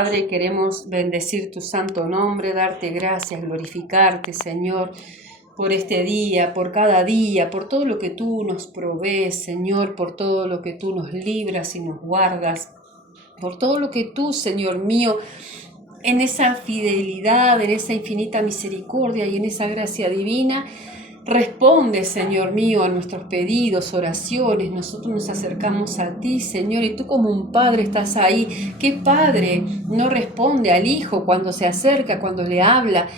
Padre, queremos bendecir tu santo nombre, darte gracias, glorificarte, Señor, por este día, por cada día, por todo lo que tú nos provees, Señor, por todo lo que tú nos libras y nos guardas, por todo lo que tú, Señor mío, en esa fidelidad, en esa infinita misericordia y en esa gracia divina, responde, Señor mío, a nuestros pedidos, oraciones. Nosotros nos acercamos a ti, Señor, y tú como un padre estás ahí. ¿Qué padre no responde al hijo cuando se acerca, cuando le habla?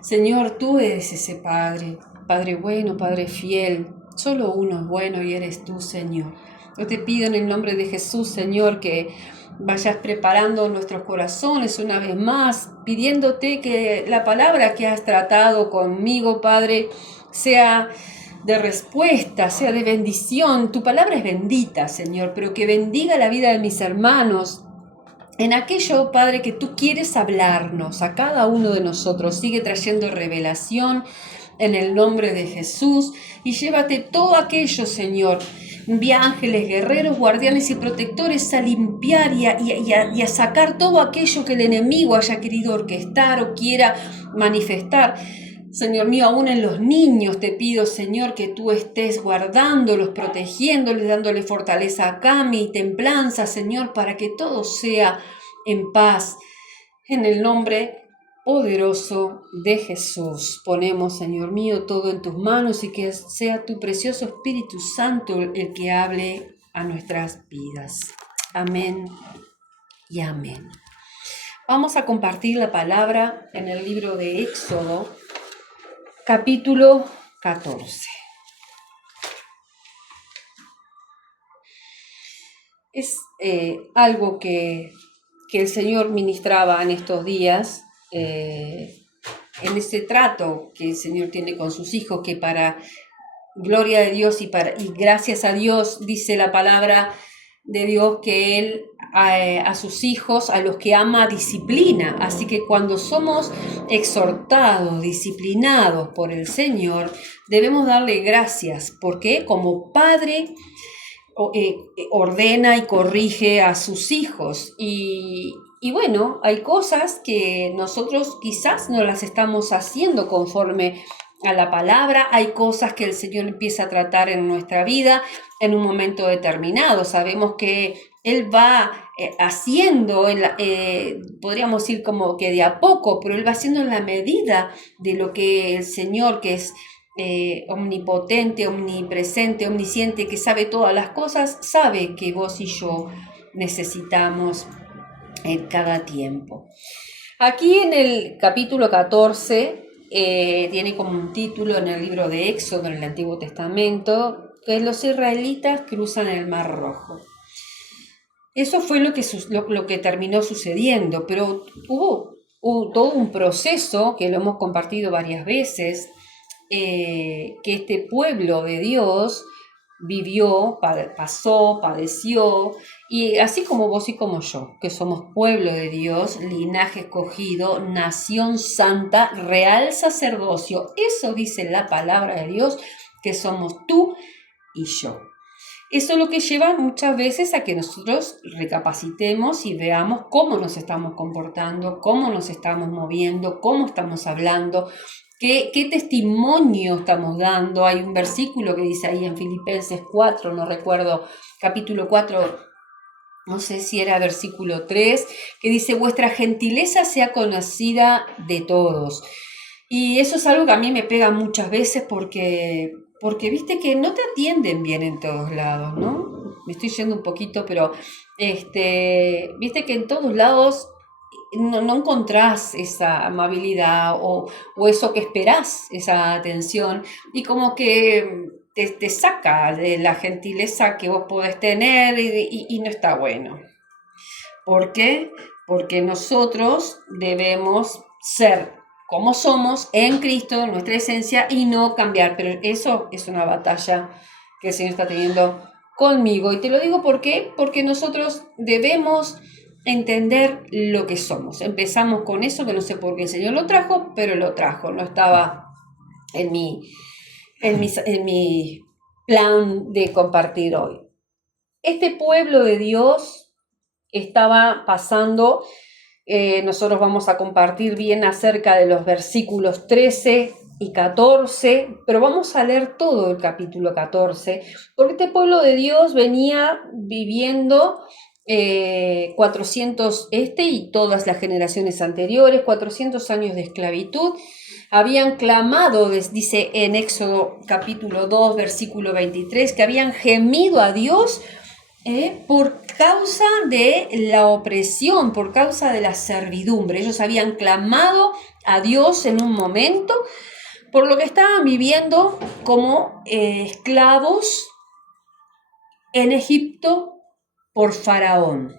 Señor, tú eres ese padre, padre bueno, padre fiel. Solo uno es bueno y eres tú, Señor. Yo te pido en el nombre de Jesús, Señor, que vayas preparando nuestros corazones una vez más, pidiéndote que la palabra que has tratado conmigo, Padre, sea de respuesta, sea de bendición. Tu palabra es bendita, Señor, pero que bendiga la vida de mis hermanos en aquello, Padre, que tú quieres hablarnos a cada uno de nosotros. Sigue trayendo revelación en el nombre de Jesús y llévate todo aquello, Señor. Envía ángeles, guerreros, guardianes y protectores a limpiar y a sacar todo aquello que el enemigo haya querido orquestar o quiera manifestar. Señor mío, aún en los niños te pido, Señor, que tú estés guardándolos, protegiéndoles, dándole fortaleza a Cami y templanza, Señor, para que todo sea en paz. En el nombre poderoso de Jesús ponemos, Señor mío, todo en tus manos y que sea tu precioso Espíritu Santo el que hable a nuestras vidas. Amén y amén. Vamos a compartir la palabra en el libro de Éxodo, capítulo 14. Es algo que el Señor ministraba en estos días, en ese trato que el Señor tiene con sus hijos, que para gloria de Dios y gracias a Dios, dice la palabra de Dios, que Él a sus hijos, a los que ama, disciplina. Así que cuando somos exhortados, disciplinados por el Señor, debemos darle gracias, porque como Padre ordena y corrige a sus hijos. Y bueno, hay cosas que nosotros quizás no las estamos haciendo conforme a la palabra. Hay cosas que el Señor empieza a tratar en nuestra vida en un momento determinado. Sabemos que Él va haciendo, podríamos decir como que de a poco, pero Él va haciendo en la medida de lo que el Señor, que es omnipotente, omnipresente, omnisciente, que sabe todas las cosas, sabe que vos y yo necesitamos en cada tiempo. Aquí en el capítulo 14 tiene como un título en el libro de Éxodo, en el Antiguo Testamento, que los israelitas cruzan el Mar Rojo. Eso fue lo que terminó sucediendo, pero hubo todo un proceso que lo hemos compartido varias veces, que este pueblo de Dios vivió, pasó, padeció, y así como vos y como yo, que somos pueblo de Dios, linaje escogido, nación santa, real sacerdocio, eso dice la palabra de Dios, que somos tú y yo. Eso es lo que lleva muchas veces a que nosotros recapacitemos y veamos cómo nos estamos comportando, cómo nos estamos moviendo, cómo estamos hablando, ¿Qué testimonio estamos dando? Hay un versículo que dice ahí en Filipenses 4, no recuerdo, capítulo 4, no sé si era versículo 3, que dice, vuestra gentileza sea conocida de todos. Y eso es algo que a mí me pega muchas veces porque viste que no te atienden bien en todos lados, ¿no? Me estoy yendo un poquito, pero viste que en todos lados no encontrás esa amabilidad o eso que esperás, esa atención, y como que te saca de la gentileza que vos podés tener y no está bueno. ¿Por qué? Porque nosotros debemos ser como somos en Cristo, en nuestra esencia, y no cambiar. Pero eso es una batalla que el Señor está teniendo conmigo. Y te lo digo ¿por qué? Porque nosotros debemos entender lo que somos. Empezamos con eso, que no sé por qué el Señor lo trajo, pero lo trajo. No estaba en mi plan de compartir hoy. Este pueblo de Dios estaba pasando Nosotros vamos a compartir bien acerca de los versículos 13 y 14, pero vamos a leer todo el capítulo 14, porque este pueblo de Dios venía viviendo 400, y todas las generaciones anteriores, 400 años de esclavitud. Habían clamado, dice en Éxodo capítulo 2, versículo 23, que habían gemido a Dios por causa de la opresión, por causa de la servidumbre. Ellos habían clamado a Dios en un momento por lo que estaban viviendo como esclavos en Egipto por Faraón.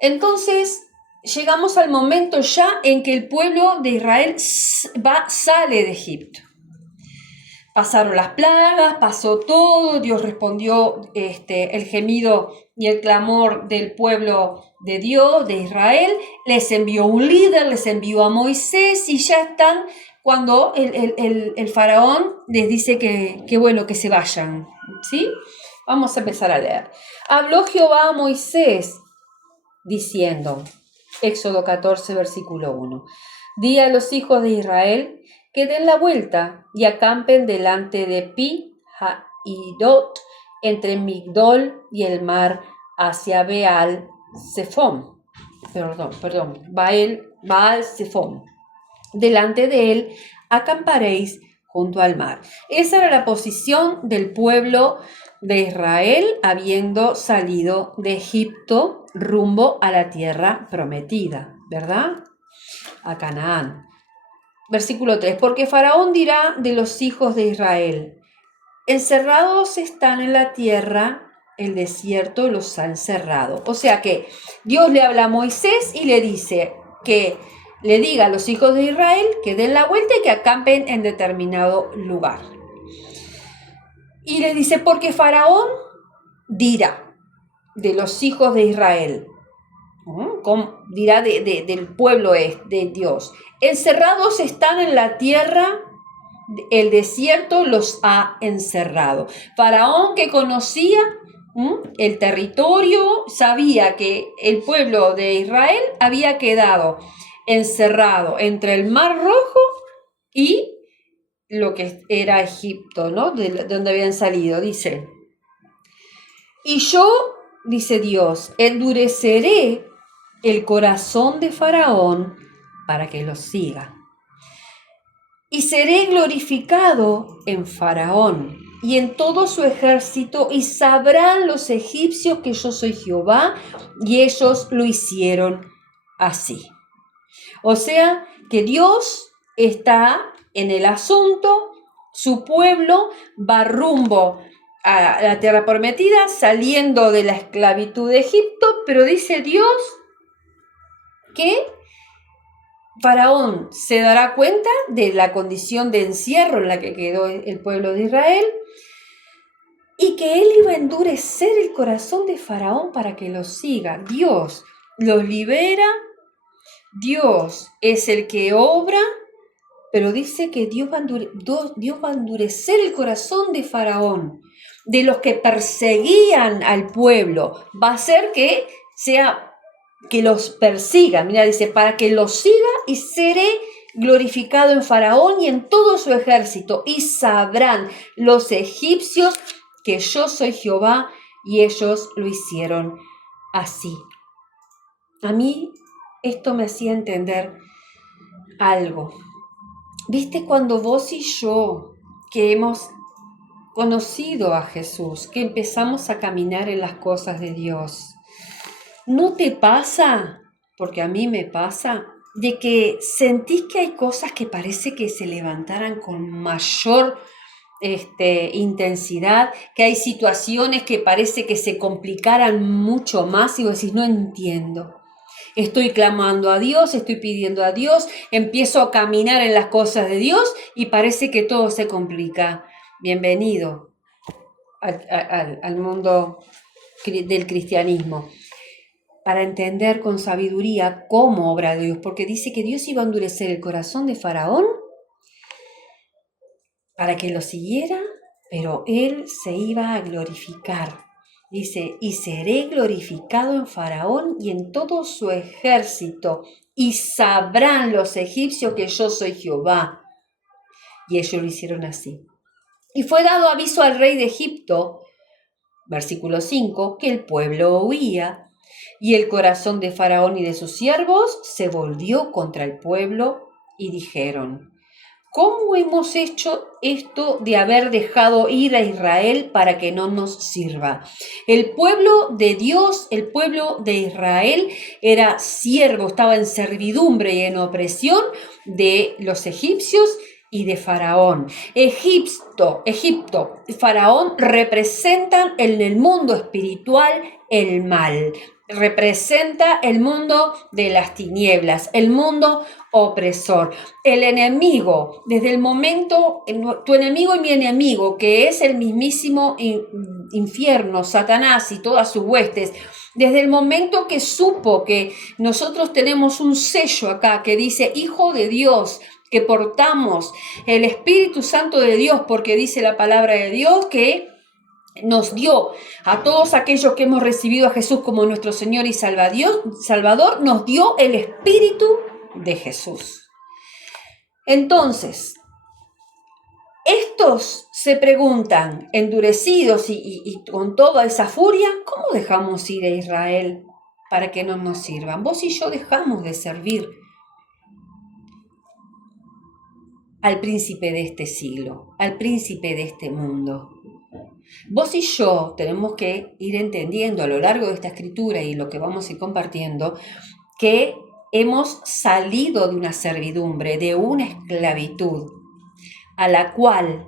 Entonces llegamos al momento ya en que el pueblo de Israel sale de Egipto. Pasaron las plagas, pasó todo, Dios respondió el gemido y el clamor del pueblo de Dios, de Israel, les envió un líder, les envió a Moisés y ya están cuando el faraón les dice que bueno, que se vayan, ¿sí? Vamos a empezar a leer. Habló Jehová a Moisés diciendo, Éxodo 14, versículo 1, di a los hijos de Israel que den la vuelta y acampen delante de Pi-Hahirot, entre Migdol y el mar, hacia Baal-Zephón. Baal-Zephón. Delante de él acamparéis junto al mar. Esa era la posición del pueblo de Israel habiendo salido de Egipto rumbo a la tierra prometida, ¿verdad? A Canaán. Versículo 3, porque Faraón dirá de los hijos de Israel, encerrados están en la tierra, el desierto los ha encerrado. O sea que Dios le habla a Moisés y le dice que le diga a los hijos de Israel que den la vuelta y que acampen en determinado lugar. Y le dice, porque Faraón dirá de los hijos de Israel, dirá del pueblo de Dios, encerrados están en la tierra, el desierto los ha encerrado. Faraón, que conocía el territorio, sabía que el pueblo de Israel había quedado encerrado entre el Mar Rojo y lo que era Egipto, ¿no? De donde habían salido, dice. Y yo, dice Dios, endureceré el corazón de Faraón para que los siga. Y seré glorificado en Faraón y en todo su ejército, y sabrán los egipcios que yo soy Jehová, y ellos lo hicieron así. O sea, que Dios está en el asunto, su pueblo va rumbo a la tierra prometida, saliendo de la esclavitud de Egipto, pero dice Dios que Faraón se dará cuenta de la condición de encierro en la que quedó el pueblo de Israel y que él iba a endurecer el corazón de Faraón para que los siga. Dios los libera, Dios es el que obra, pero dice que Dios va a endurecer el corazón de Faraón, de los que perseguían al pueblo. Va a hacer que los persiga. Mira, dice, para que los siga, y seré glorificado en Faraón y en todo su ejército, y sabrán los egipcios que yo soy Jehová, y ellos lo hicieron así. A mí esto me hacía entender algo. ¿Viste cuando vos y yo, que hemos conocido a Jesús, que empezamos a caminar en las cosas de Dios, ¿no te pasa, porque a mí me pasa, de que sentís que hay cosas que parece que se levantaran con mayor intensidad, que hay situaciones que parece que se complicaran mucho más y vos decís, no entiendo? Estoy clamando a Dios, estoy pidiendo a Dios, empiezo a caminar en las cosas de Dios y parece que todo se complica. Bienvenido al mundo del cristianismo, para entender con sabiduría cómo obra Dios, porque dice que Dios iba a endurecer el corazón de Faraón para que lo siguiera, pero él se iba a glorificar Dice, y seré glorificado en Faraón y en todo su ejército, y sabrán los egipcios que yo soy Jehová. Y ellos lo hicieron así. Y fue dado aviso al rey de Egipto, versículo 5, que el pueblo oía, y el corazón de Faraón y de sus siervos se volvió contra el pueblo, y dijeron, ¿cómo hemos hecho esto de haber dejado ir a Israel para que no nos sirva? El pueblo de Dios, el pueblo de Israel, era siervo, estaba en servidumbre y en opresión de los egipcios y de Faraón. Egipto, Faraón representan en el mundo espiritual el mal. Representa el mundo de las tinieblas, el mundo opresor. El enemigo, desde el momento, tu enemigo y mi enemigo, que es el mismísimo infierno, Satanás y todas sus huestes, desde el momento que supo que nosotros tenemos un sello acá que dice Hijo de Dios, que portamos el Espíritu Santo de Dios, porque dice la palabra de Dios que nos dio a todos aquellos que hemos recibido a Jesús como nuestro Señor y Salvador, nos dio el Espíritu de Jesús. Entonces, estos se preguntan, endurecidos y con toda esa furia, ¿cómo dejamos ir a Israel para que no nos sirvan? Vos y yo dejamos de servir al príncipe de este siglo, al príncipe de este mundo. Vos y yo tenemos que ir entendiendo a lo largo de esta escritura y lo que vamos a ir compartiendo, que hemos salido de una servidumbre, de una esclavitud a la cual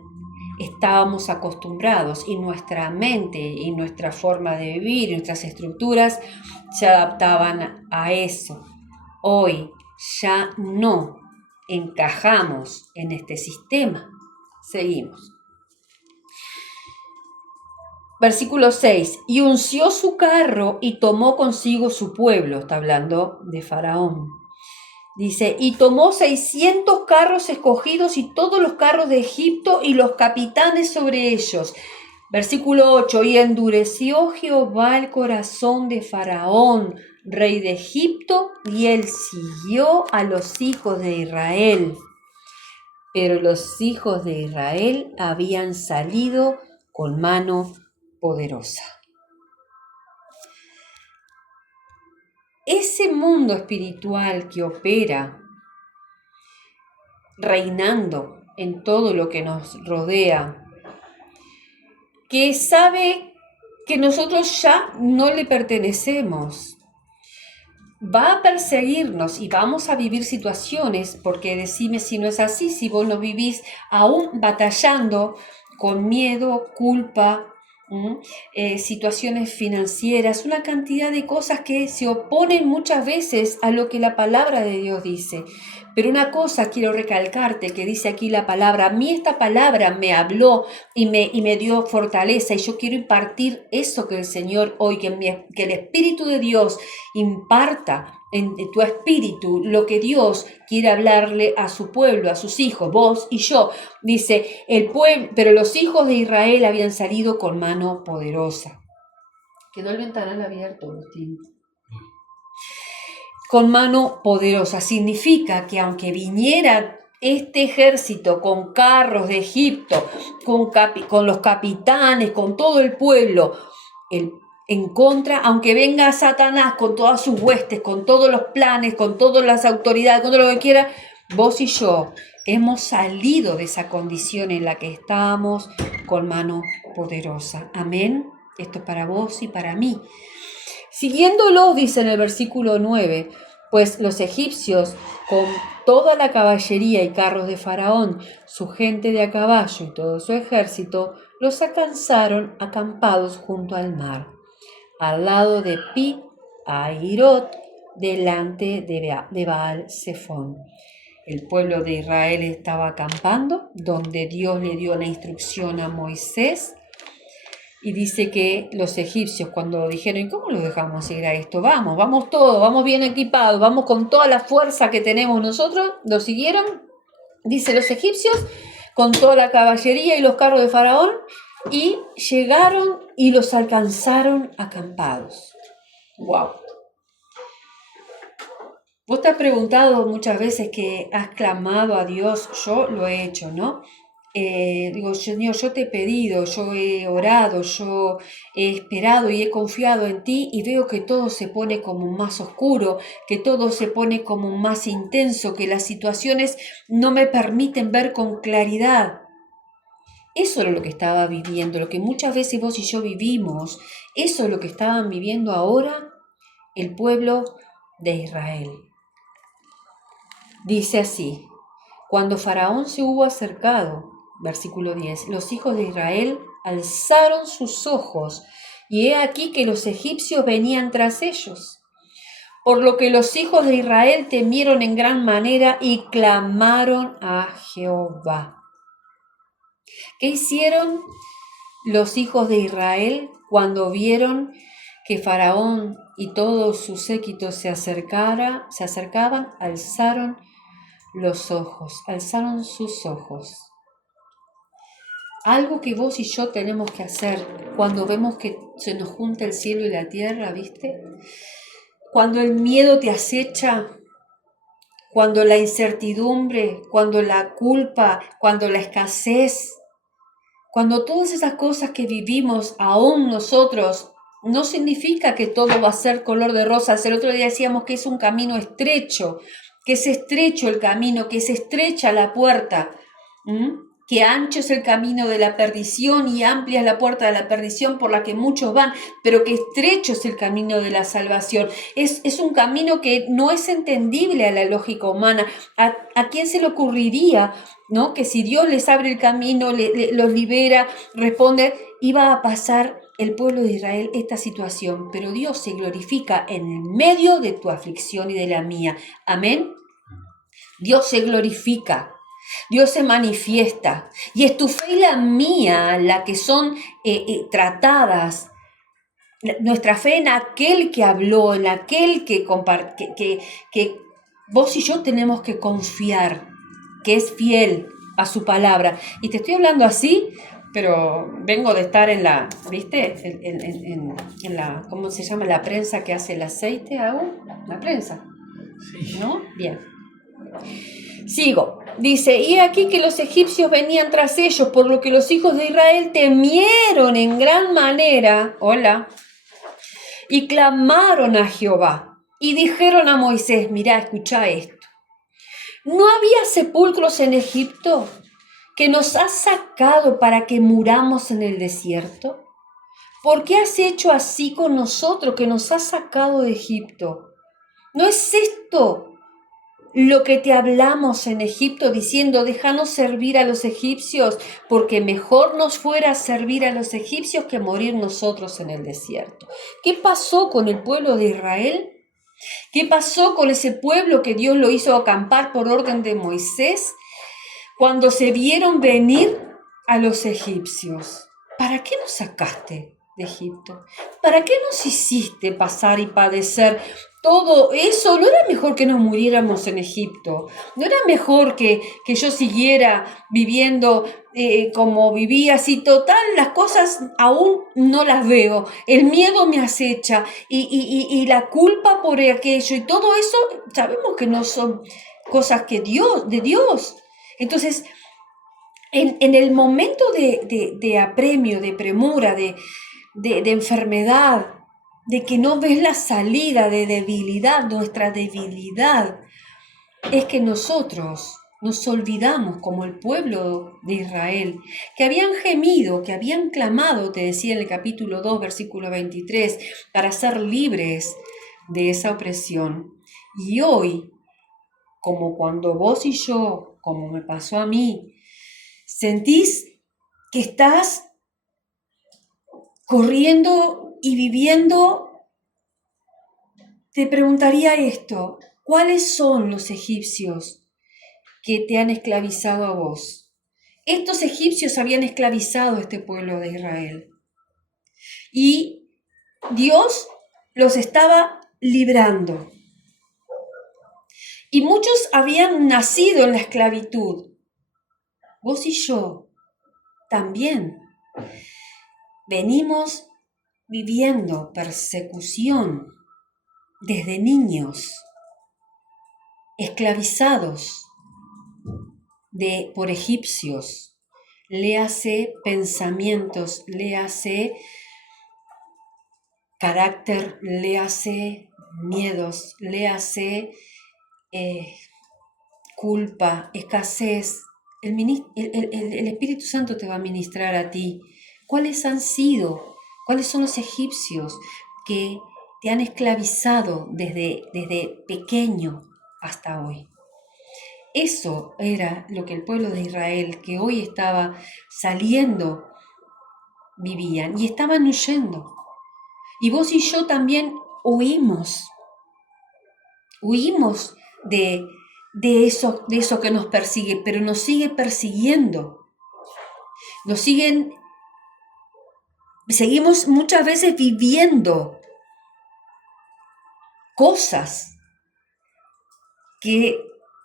estábamos acostumbrados, y nuestra mente y nuestra forma de vivir, nuestras estructuras se adaptaban a eso. Hoy ya no encajamos en este sistema. Seguimos. Versículo 6, y unció su carro y tomó consigo su pueblo, está hablando de Faraón. Dice, y tomó 600 carros escogidos y todos los carros de Egipto y los capitanes sobre ellos. Versículo 8, y endureció Jehová el corazón de Faraón, rey de Egipto, y él siguió a los hijos de Israel. Pero los hijos de Israel habían salido con mano poderosa. Ese mundo espiritual que opera, reinando en todo lo que nos rodea, que sabe que nosotros ya no le pertenecemos, va a perseguirnos y vamos a vivir situaciones, porque decime si no es así, si vos no vivís aún batallando con miedo, culpa, situaciones financieras, una cantidad de cosas que se oponen muchas veces a lo que la palabra de Dios dice. Pero una cosa quiero recalcarte que dice aquí la palabra, a mí esta palabra me habló y me dio fortaleza, y yo quiero impartir eso que el Señor hoy, que el Espíritu de Dios imparta en tu espíritu lo que Dios quiere hablarle a su pueblo, a sus hijos, vos y yo. Dice, el pueblo, pero los hijos de Israel habían salido con mano poderosa. Quedó el ventanal abierto, Agustín. Con mano poderosa significa que aunque viniera este ejército con carros de Egipto, con los capitanes, con todo el pueblo, en contra, aunque venga Satanás con todas sus huestes, con todos los planes, con todas las autoridades, con todo lo que quiera, vos y yo hemos salido de esa condición en la que estábamos con mano poderosa. Amén. Esto es para vos y para mí. Siguiéndolos, dice en el versículo 9, pues los egipcios, con toda la caballería y carros de Faraón, su gente de a caballo y todo su ejército, los alcanzaron acampados junto al mar, al lado de Pi Ahirot, delante de Baal Zephón. El pueblo de Israel estaba acampando, donde Dios le dio la instrucción a Moisés. Y dice que los egipcios, cuando dijeron, ¿y cómo los dejamos ir a esto? Vamos todos, vamos bien equipados, vamos con toda la fuerza que tenemos nosotros, lo siguieron. Dice, los egipcios, con toda la caballería y los carros de Faraón, y llegaron y los alcanzaron acampados. ¡Wow! Vos te has preguntado muchas veces que has clamado a Dios, yo lo he hecho, ¿no? Digo, Señor, yo te he pedido, yo he orado, yo he esperado y he confiado en ti y veo que todo se pone como más oscuro, que todo se pone como más intenso, que las situaciones no me permiten ver con claridad. Eso es lo que estaba viviendo, lo que muchas veces vos y yo vivimos, eso es lo que estaban viviendo ahora el pueblo de Israel. Dice así, cuando Faraón se hubo acercado, versículo 10, los hijos de Israel alzaron sus ojos, y he aquí que los egipcios venían tras ellos. Por lo que los hijos de Israel temieron en gran manera y clamaron a Jehová. ¿Qué hicieron los hijos de Israel cuando vieron que Faraón y todos sus séquitos se acercaban? Alzaron los ojos, alzaron sus ojos. Algo que vos y yo tenemos que hacer cuando vemos que se nos junta el cielo y la tierra, ¿viste? Cuando el miedo te acecha, cuando la incertidumbre, cuando la culpa, cuando la escasez, cuando todas esas cosas que vivimos aún nosotros, no significa que todo va a ser color de rosas. El otro día decíamos que es un camino estrecho, que es estrecho el camino, que es estrecha la puerta, que ancho es el camino de la perdición y amplia es la puerta de la perdición por la que muchos van, pero que estrecho es el camino de la salvación. Es un camino que no es entendible a la lógica humana. ¿A quién se le ocurriría, ¿no?, que si Dios les abre el camino, los libera, responde, iba a pasar el pueblo de Israel esta situación? Pero Dios se glorifica en el medio de tu aflicción y de la mía. Amén. Dios se glorifica, Dios se manifiesta, y es tu fe y la mía la que son tratadas. Nuestra fe en aquel que habló, en aquel que vos y yo tenemos que confiar, que es fiel a su palabra. Y te estoy hablando así, pero vengo de estar en la, ¿viste? En la, ¿cómo se llama? La prensa que hace el aceite, ¿hago? La prensa. Sí. ¿No? Bien. Sigo. Dice, y aquí que los egipcios venían tras ellos, por lo que los hijos de Israel temieron en gran manera. Hola. Y clamaron a Jehová. Y dijeron a Moisés, mirá, escuchá esto. ¿No había sepulcros en Egipto que nos has sacado para que muramos en el desierto? ¿Por qué has hecho así con nosotros que nos has sacado de Egipto? ¿No es esto lo que te hablamos en Egipto diciendo, déjanos servir a los egipcios, porque mejor nos fuera servir a los egipcios que morir nosotros en el desierto? ¿Qué pasó con el pueblo de Israel? ¿Qué pasó con ese pueblo que Dios lo hizo acampar por orden de Moisés cuando se vieron venir a los egipcios? ¿Para qué nos sacaste de Egipto? ¿Para qué nos hiciste pasar y padecer todo eso? ¿No era mejor que nos muriéramos en Egipto? ¿No era mejor que yo siguiera viviendo como vivía? Así, total, las cosas aún no las veo. El miedo me acecha y la culpa por aquello y todo eso, sabemos que no son cosas de Dios. Entonces, en el momento de apremio, de premura, de enfermedad, de que no ves la salida, de debilidad, nuestra debilidad, es que nosotros nos olvidamos como el pueblo de Israel, que habían gemido, que habían clamado, te decía en el capítulo 2, versículo 23, para ser libres de esa opresión. Y hoy, como cuando vos y yo, como me pasó a mí, sentís que estás corriendo y viviendo, te preguntaría esto: ¿cuáles son los egipcios que te han esclavizado a vos? Estos egipcios habían esclavizado a este pueblo de Israel y Dios los estaba librando. Y muchos habían nacido en la esclavitud. Vos y yo también. venimos viviendo persecución desde niños, esclavizados por egipcios. Léase pensamientos, léase carácter, léase miedos, léase culpa, escasez. El Espíritu Santo te va a ministrar a ti. ¿Cuáles son los egipcios que te han esclavizado desde pequeño hasta hoy? Eso era lo que el pueblo de Israel, que hoy estaba saliendo, vivían y estaban huyendo. Y vos y yo también huimos de eso que nos persigue, pero nos sigue persiguiendo. Seguimos muchas veces viviendo cosas que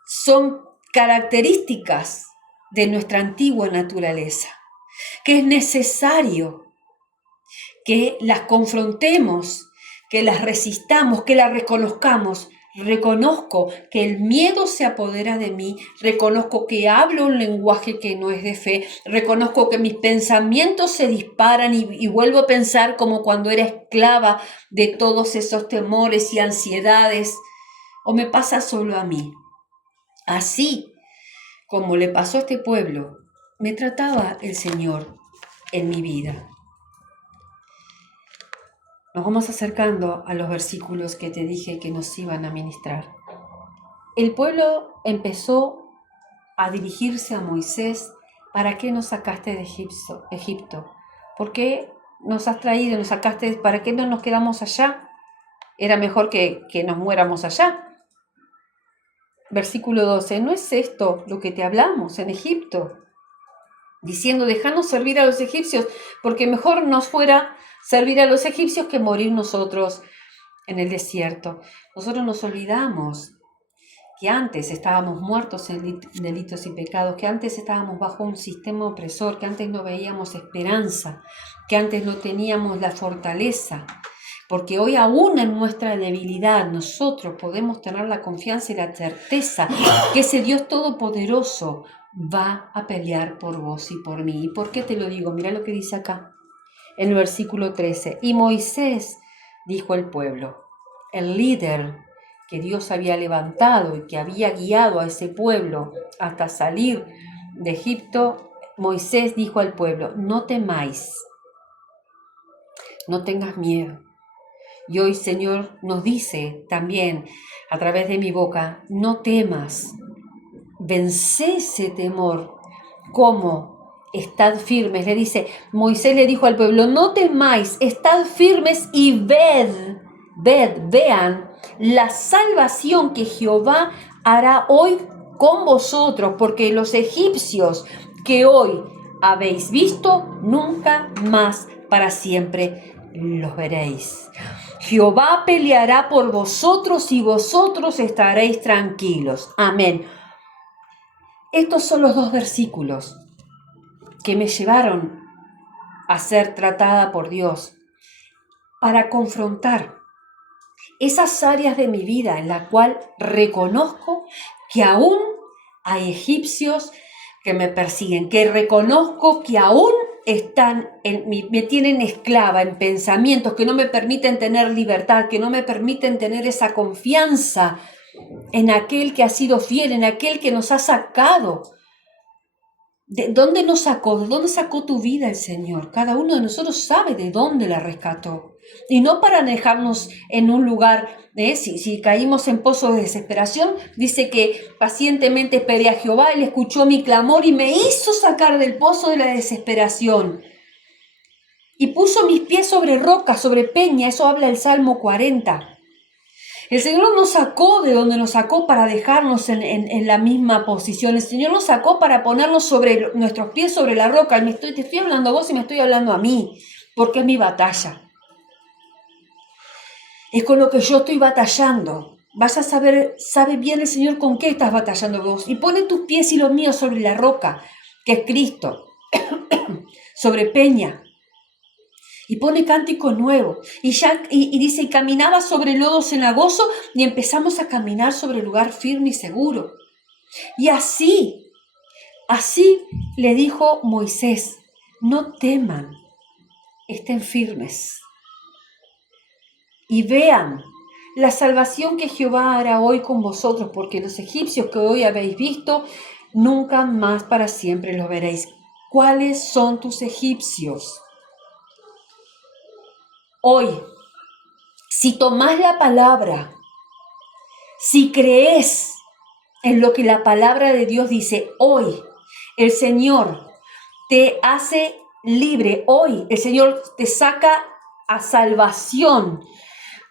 son características de nuestra antigua naturaleza, que es necesario que las confrontemos, que las resistamos, que las reconozcamos. Reconozco que el miedo se apodera de mí, reconozco que hablo un lenguaje que no es de fe, reconozco que mis pensamientos se disparan y vuelvo a pensar como cuando era esclava de todos esos temores y ansiedades, o me pasa solo a mí. Así como le pasó a este pueblo, me trataba el Señor en mi vida. Nos vamos acercando a los versículos que te dije que nos iban a ministrar. El pueblo empezó a dirigirse a Moisés: ¿para qué nos sacaste de Egipto? ¿Por qué nos has traído, nos sacaste? ¿Para qué no nos quedamos allá? Era mejor que nos muéramos allá. Versículo 12, ¿no es esto lo que te hablamos en Egipto? Diciendo, déjanos servir a los egipcios, porque mejor nos fuera servir a los egipcios que morir nosotros en el desierto. Nosotros nos olvidamos que antes estábamos muertos en delitos y pecados, que antes estábamos bajo un sistema opresor, que antes no veíamos esperanza, que antes no teníamos la fortaleza. Porque hoy aún en nuestra debilidad nosotros podemos tener la confianza y la certeza que ese Dios todopoderoso va a pelear por vos y por mí. ¿Y por qué te lo digo? Mira lo que dice acá en el versículo 13. Y Moisés dijo al pueblo, el líder que Dios había levantado y que había guiado a ese pueblo hasta salir de Egipto, Moisés dijo al pueblo, no temáis, no tengas miedo. Y hoy, Señor, nos dice también a través de mi boca, no temas, vencé ese temor. ¿Cómo? Estad firmes. Le dice, Moisés le dijo al pueblo, no temáis, estad firmes y vean la salvación que Jehová hará hoy con vosotros, porque los egipcios que hoy habéis visto, nunca más para siempre los veréis. Jehová peleará por vosotros y vosotros estaréis tranquilos. Amén. Estos son los dos versículos que me llevaron a ser tratada por Dios para confrontar esas áreas de mi vida en la cual reconozco que aún hay egipcios que me persiguen, que reconozco que aún me tienen esclava en pensamientos que no me permiten tener libertad, que no me permiten tener esa confianza en aquel que ha sido fiel, en aquel que nos ha sacado. ¿De dónde nos sacó? ¿De dónde sacó tu vida el Señor? Cada uno de nosotros sabe de dónde la rescató. Y no para dejarnos en un lugar, si caímos en pozo de desesperación, dice que pacientemente esperé a Jehová, Él escuchó mi clamor y me hizo sacar del pozo de la desesperación. Y puso mis pies sobre roca, sobre peña, eso habla el Salmo 40. El Señor nos sacó de donde nos sacó para dejarnos en la misma posición. El Señor nos sacó para ponernos sobre nuestros pies sobre la roca. Y te estoy hablando a vos y me estoy hablando a mí, porque es mi batalla. Es con lo que yo estoy batallando. Vas a sabe bien el Señor con qué estás batallando vos. Y pone tus pies y los míos sobre la roca, que es Cristo, sobre peña. Y pone cántico nuevo. Y dice, y caminaba sobre el lodo cenagoso y empezamos a caminar sobre el lugar firme y seguro. Y así le dijo Moisés, no teman, estén firmes. Y vean la salvación que Jehová hará hoy con vosotros, porque los egipcios que hoy habéis visto, nunca más para siempre los veréis. ¿Cuáles son tus egipcios? Hoy, si tomás la palabra, si crees en lo que la palabra de Dios dice, hoy el Señor te hace libre, hoy el Señor te saca a salvación,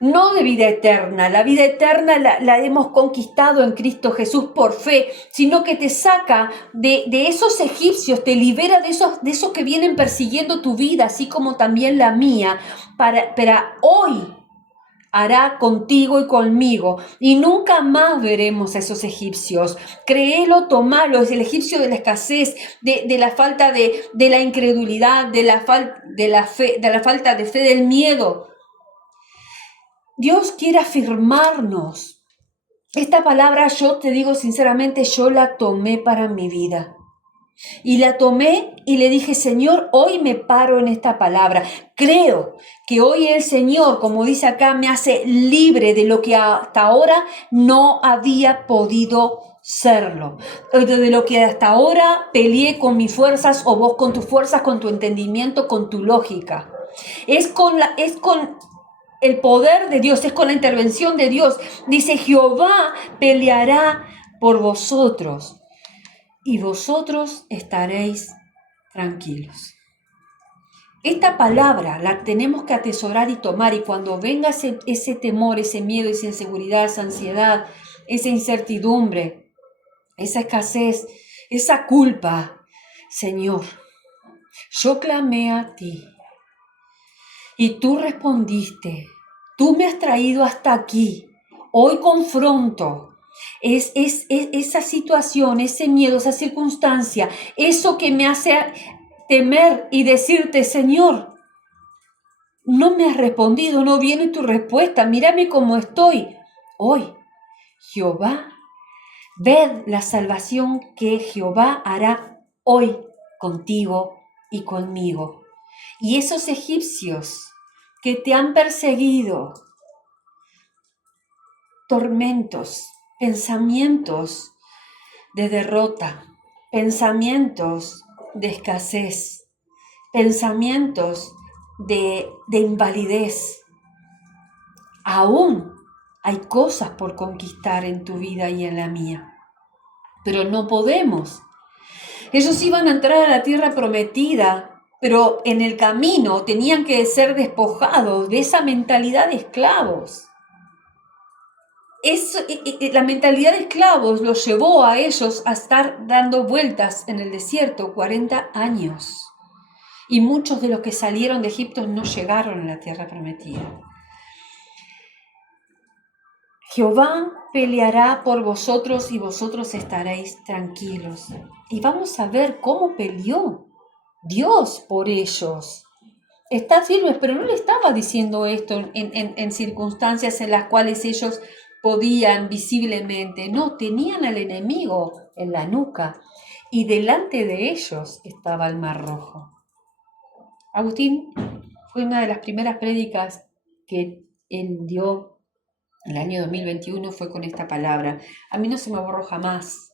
no de vida eterna. La vida eterna la hemos conquistado en Cristo Jesús por fe, sino que te saca de esos egipcios, te libera de esos que vienen persiguiendo tu vida, así como también la mía, para hoy hará contigo y conmigo, y nunca más veremos a esos egipcios. Créelo, tomalo, es el egipcio de la escasez, de la falta de la incredulidad, de la falta de fe, del miedo. Dios quiere afirmarnos. Esta palabra, yo te digo sinceramente, yo la tomé para mi vida. Y la tomé y le dije, Señor, hoy me paro en esta palabra. Creo que hoy el Señor, como dice acá, me hace libre de lo que hasta ahora no había podido serlo. De lo que hasta ahora peleé con mis fuerzas o vos con tus fuerzas, con tu entendimiento, con tu lógica. Es con el poder de Dios, es con la intervención de Dios. Dice, Jehová peleará por vosotros y vosotros estaréis tranquilos. Esta palabra la tenemos que atesorar y tomar, y cuando venga ese temor, ese miedo, esa inseguridad, esa ansiedad, esa incertidumbre, esa escasez, esa culpa, Señor, yo clamé a ti y tú respondiste, tú me has traído hasta aquí, hoy confronto esa situación, ese miedo, esa circunstancia, eso que me hace temer y decirte, Señor, no me has respondido, no viene tu respuesta, mírame cómo estoy. Hoy, Jehová, ved la salvación que Jehová hará hoy contigo y conmigo. Y esos egipcios que te han perseguido, tormentos, pensamientos de derrota, pensamientos de escasez, pensamientos de invalidez. Aún hay cosas por conquistar en tu vida y en la mía, pero no podemos. Ellos iban a entrar a la tierra prometida, pero en el camino tenían que ser despojados de esa mentalidad de esclavos. La mentalidad de esclavos los llevó a ellos a estar dando vueltas en el desierto 40 años. Y muchos de los que salieron de Egipto no llegaron a la tierra prometida. Jehová peleará por vosotros y vosotros estaréis tranquilos. Y vamos a ver cómo peleó Dios por ellos. Está firme, pero no le estaba diciendo esto en circunstancias en las cuales ellos podían visiblemente. No, tenían al enemigo en la nuca y delante de ellos estaba el Mar Rojo. Agustín fue una de las primeras prédicas que él dio el año 2021, fue con esta palabra. A mí no se me borró jamás.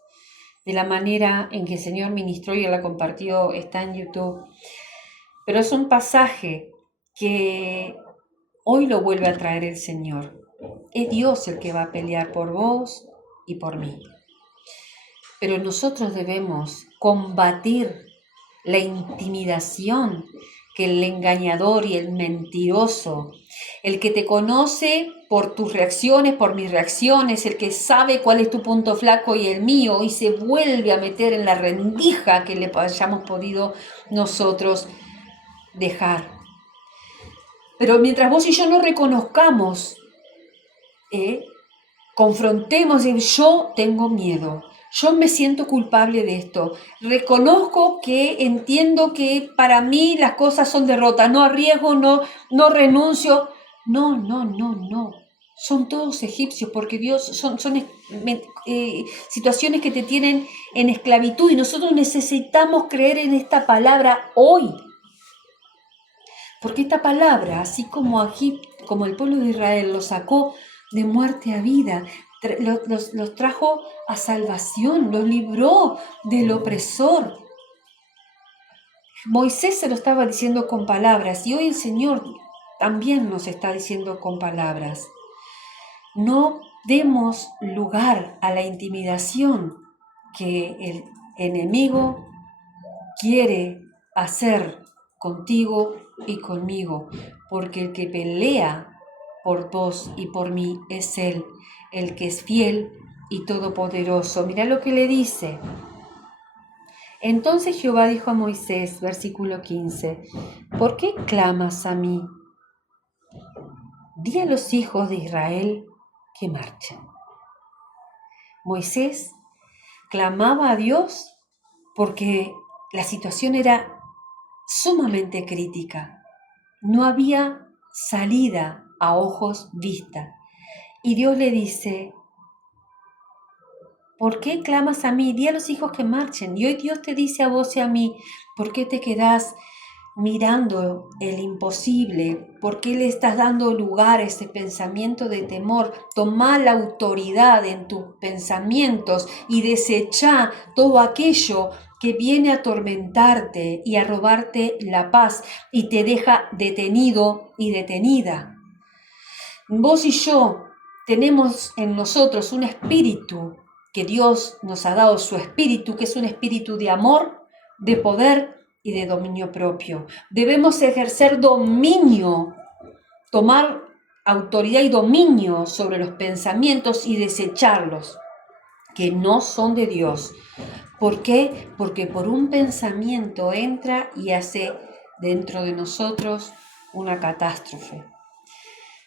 De la manera en que el Señor ministró y él la compartió, está en YouTube. Pero es un pasaje que hoy lo vuelve a traer el Señor. Es Dios el que va a pelear por vos y por mí. Pero nosotros debemos combatir la intimidación que el engañador y el mentiroso, el que te conoce por tus reacciones, por mis reacciones, el que sabe cuál es tu punto flaco y el mío, y se vuelve a meter en la rendija que le hayamos podido nosotros dejar. Pero mientras vos y yo no reconozcamos, confrontemos, yo tengo miedo, yo me siento culpable de esto. Reconozco que entiendo que para mí las cosas son derrotas. No arriesgo, no renuncio. No, no, no, no. Son todos egipcios porque Dios son situaciones que te tienen en esclavitud y nosotros necesitamos creer en esta palabra hoy. Porque esta palabra, así como aquí, como el pueblo de Israel lo sacó de muerte a vida, los trajo a salvación, los libró del opresor. Moisés se lo estaba diciendo con palabras y hoy el Señor también nos está diciendo con palabras. No demos lugar a la intimidación que el enemigo quiere hacer contigo y conmigo, porque el que pelea por vos y por mí es Él, el que es fiel y todopoderoso. Mira lo que le dice. Entonces Jehová dijo a Moisés, versículo 15, ¿por qué clamas a mí? Di a los hijos de Israel que marchen. Moisés clamaba a Dios porque la situación era sumamente crítica. No había salida a ojos vista. Y Dios le dice, ¿por qué clamas a mí? Di a los hijos que marchen. Y hoy Dios te dice a vos y a mí, ¿por qué te quedás mirando el imposible? ¿Por qué le estás dando lugar a ese pensamiento de temor? Toma la autoridad en tus pensamientos y desecha todo aquello que viene a atormentarte y a robarte la paz y te deja detenido y detenida. Vos y yo tenemos en nosotros un espíritu que Dios nos ha dado, su espíritu, que es un espíritu de amor, de poder y de dominio propio. Debemos ejercer dominio, tomar autoridad y dominio sobre los pensamientos y desecharlos, que no son de Dios. ¿Por qué? Porque por un pensamiento entra y hace dentro de nosotros una catástrofe.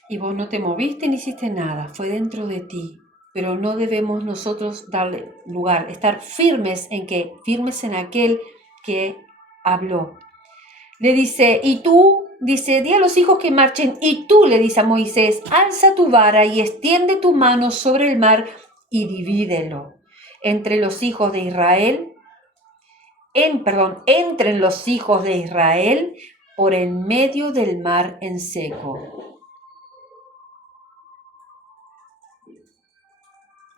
Y vos no te moviste ni hiciste nada, fue dentro de ti. Pero no debemos nosotros darle lugar, estar firmes en aquel que habló. Le dice, y tú, dice, di a los hijos que marchen, y tú, le dice a Moisés, alza tu vara y extiende tu mano sobre el mar y divídelo entre los hijos de Israel, entre los hijos de Israel por el medio del mar en seco.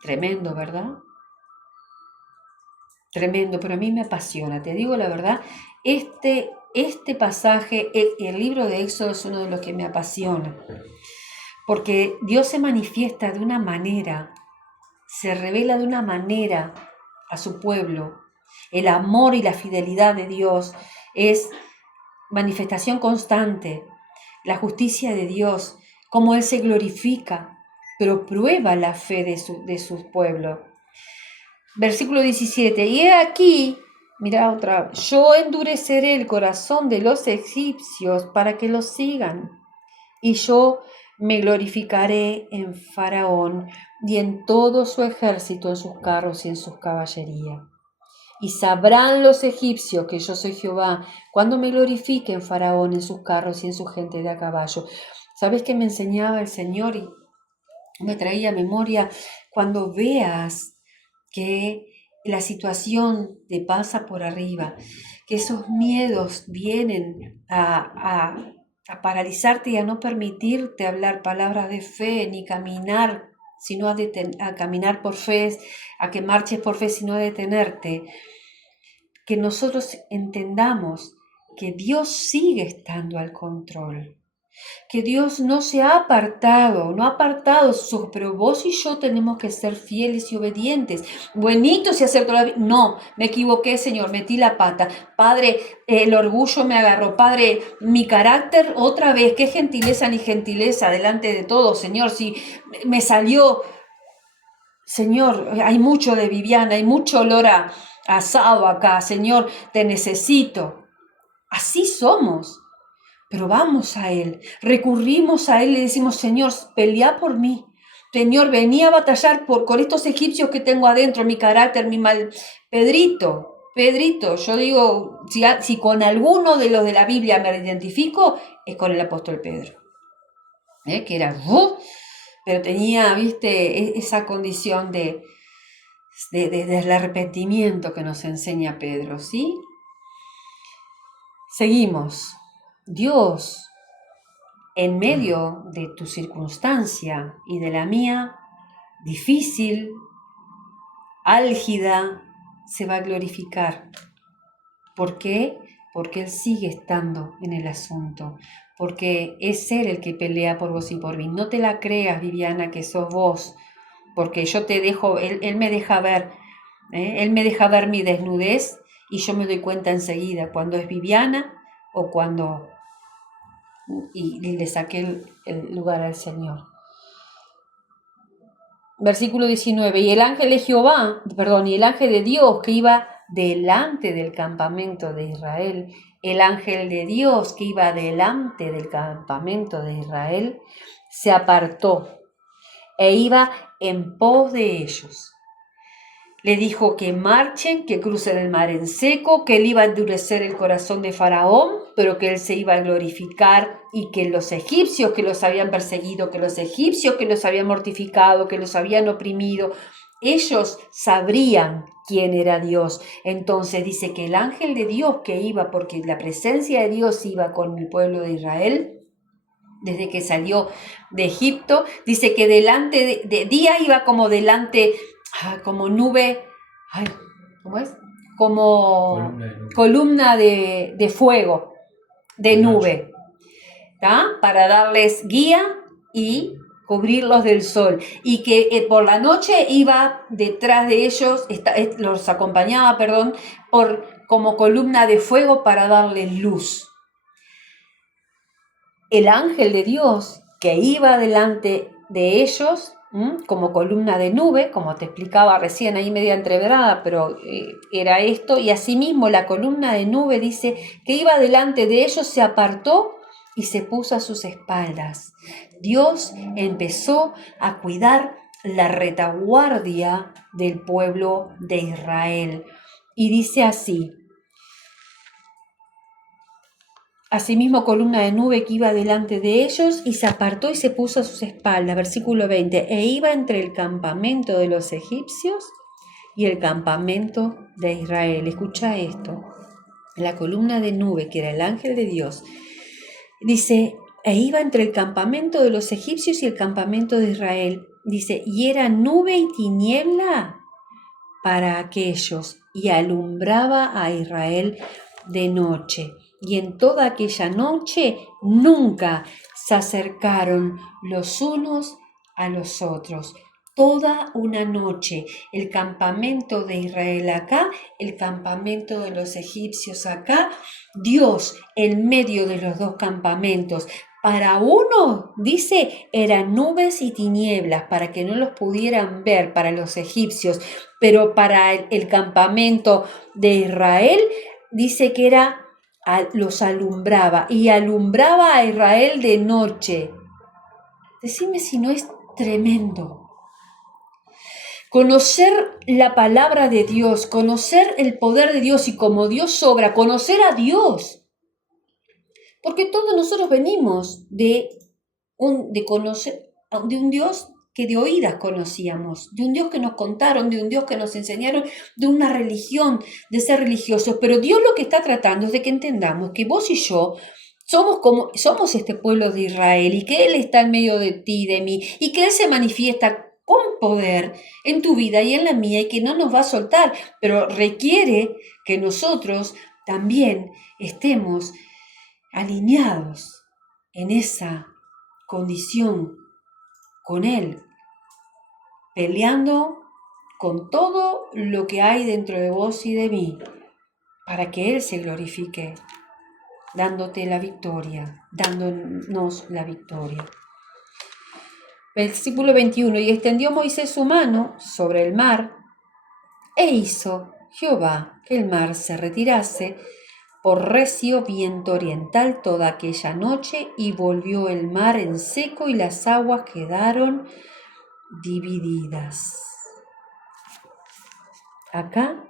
Tremendo, ¿verdad? Tremendo, pero a mí me apasiona, te digo la verdad, este pasaje, el libro de Éxodo es uno de los que me apasiona, porque Dios se manifiesta de una manera, se revela de una manera a su pueblo. El amor y la fidelidad de Dios es manifestación constante, la justicia de Dios, cómo Él se glorifica, pero prueba la fe de su pueblo. Versículo 17, y he aquí, mira otra, yo endureceré el corazón de los egipcios para que los sigan, y yo me glorificaré en Faraón y en todo su ejército, en sus carros y en sus caballerías. Y sabrán los egipcios que yo soy Jehová cuando me glorifique en Faraón, en sus carros y en su gente de a caballo. ¿Sabes qué me enseñaba el Señor? Y me traía a memoria, cuando veas que la situación te pasa por arriba, que esos miedos vienen a paralizarte y a no permitirte hablar palabras de fe, ni caminar, sino a caminar por fe, a que marches por fe, sino a detenerte. Que nosotros entendamos que Dios sigue estando al control, que Dios no se ha apartado, no ha apartado sus ojos, pero vos y yo tenemos que ser fieles y obedientes. Buenito si hacer todavía. No, me equivoqué, Señor, metí la pata. Padre, el orgullo me agarró. Padre, mi carácter otra vez, qué gentileza ni gentileza delante de todos, Señor. Si me salió, Señor, hay mucho de Viviana, hay mucho olor a asado acá, Señor, te necesito. Así somos. Pero vamos a Él, recurrimos a Él y le decimos, Señor, pelea por mí, Señor, venía a batallar con estos egipcios que tengo adentro, mi carácter, mi mal. Pedrito, yo digo, si con alguno de los de la Biblia me identifico, es con el apóstol Pedro. Que era, pero tenía, viste, esa condición del arrepentimiento que nos enseña Pedro, ¿sí? Seguimos. Dios, en medio de tu circunstancia y de la mía, difícil, álgida, se va a glorificar. ¿Por qué? Porque Él sigue estando en el asunto, porque es Él el que pelea por vos y por mí. No te la creas, Viviana, que sos vos, porque yo te dejo, Él me deja ver, Él me deja ver mi desnudez y yo me doy cuenta enseguida cuando es Viviana o cuando y le saqué el lugar al Señor. Versículo 19, y el ángel de Dios que iba delante del campamento de Israel, el ángel de Dios que iba delante del campamento de Israel, se apartó e iba en pos de ellos. Le dijo que marchen, que crucen el mar en seco, que él iba a endurecer el corazón de Faraón, pero que él se iba a glorificar y que los egipcios que los habían perseguido, que los egipcios que los habían mortificado, que los habían oprimido, ellos sabrían quién era Dios. Entonces dice que el ángel de Dios que iba, porque la presencia de Dios iba con el pueblo de Israel, desde que salió de Egipto, dice que delante de día iba como delante, como nube, ¿cómo es? Como columna de fuego, de nube, ¿tá? Para darles guía y cubrirlos del sol. Y que por la noche iba detrás de ellos, los acompañaba, como columna de fuego para darles luz. El ángel de Dios que iba delante de ellos, como columna de nube, como te explicaba recién ahí media entreverada, pero era esto, y asimismo la columna de nube dice que iba delante de ellos, se apartó y se puso a sus espaldas. Dios empezó a cuidar la retaguardia del pueblo de Israel. Y dice así: asimismo columna de nube que iba delante de ellos, y se apartó y se puso a sus espaldas. Versículo 20, e iba entre el campamento de los egipcios y el campamento de Israel. Escucha esto, la columna de nube que era el ángel de Dios, dice, e iba entre el campamento de los egipcios y el campamento de Israel. Dice, y era nube y tiniebla para aquellos, y alumbraba a Israel de noche. Y en toda aquella noche nunca se acercaron los unos a los otros. Toda una noche, el campamento de Israel acá, el campamento de los egipcios acá, Dios en medio de los dos campamentos. Para uno, dice, eran nubes y tinieblas para que no los pudieran ver para los egipcios, pero para el campamento de Israel, dice que los alumbraba y alumbraba a Israel de noche. Decime si no es tremendo. Conocer la palabra de Dios, conocer el poder de Dios y cómo Dios obra, conocer a Dios. Porque todos nosotros venimos de conocer de un Dios que de oídas conocíamos, de un Dios que nos contaron, de un Dios que nos enseñaron, de una religión, de ser religiosos. Pero Dios lo que está tratando es de que entendamos que vos y yo somos este pueblo de Israel y que Él está en medio de ti y de mí y que Él se manifiesta con poder en tu vida y en la mía y que no nos va a soltar, pero requiere que nosotros también estemos alineados en esa condición con Él, peleando con todo lo que hay dentro de vos y de mí, para que Él se glorifique, dándote la victoria, dándonos la victoria. Versículo 21, y extendió Moisés su mano sobre el mar, e hizo Jehová que el mar se retirase por recio viento oriental toda aquella noche, y volvió el mar en seco, y las aguas quedaron divididas. Acá